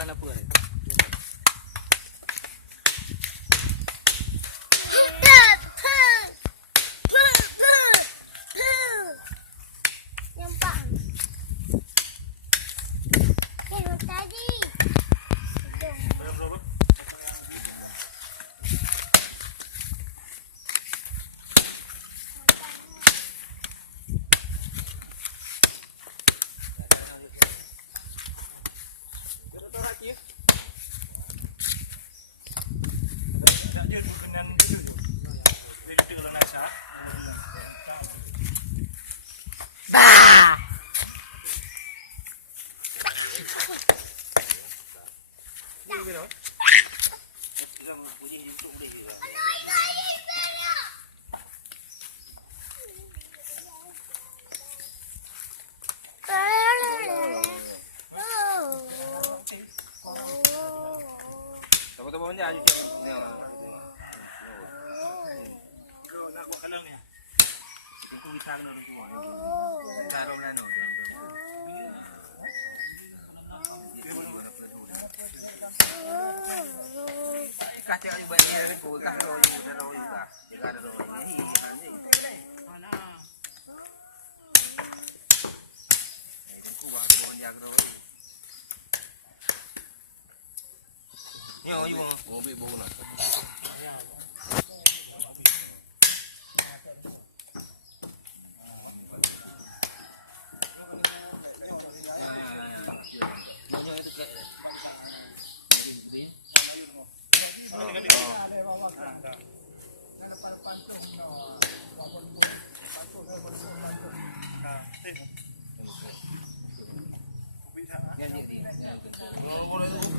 kerana apa ni? Tama-tama niya, ayun siya. Nak buat kalang ni. Itu kita nak semua. Taruh mana? Kaca yang banyak dari kau, kalau yang dah roh juga, jika ada roh ini, ini. Mana? Ini kau buat kau yang roh. Ni orang ibu mobil bau nak. Yang dia ni.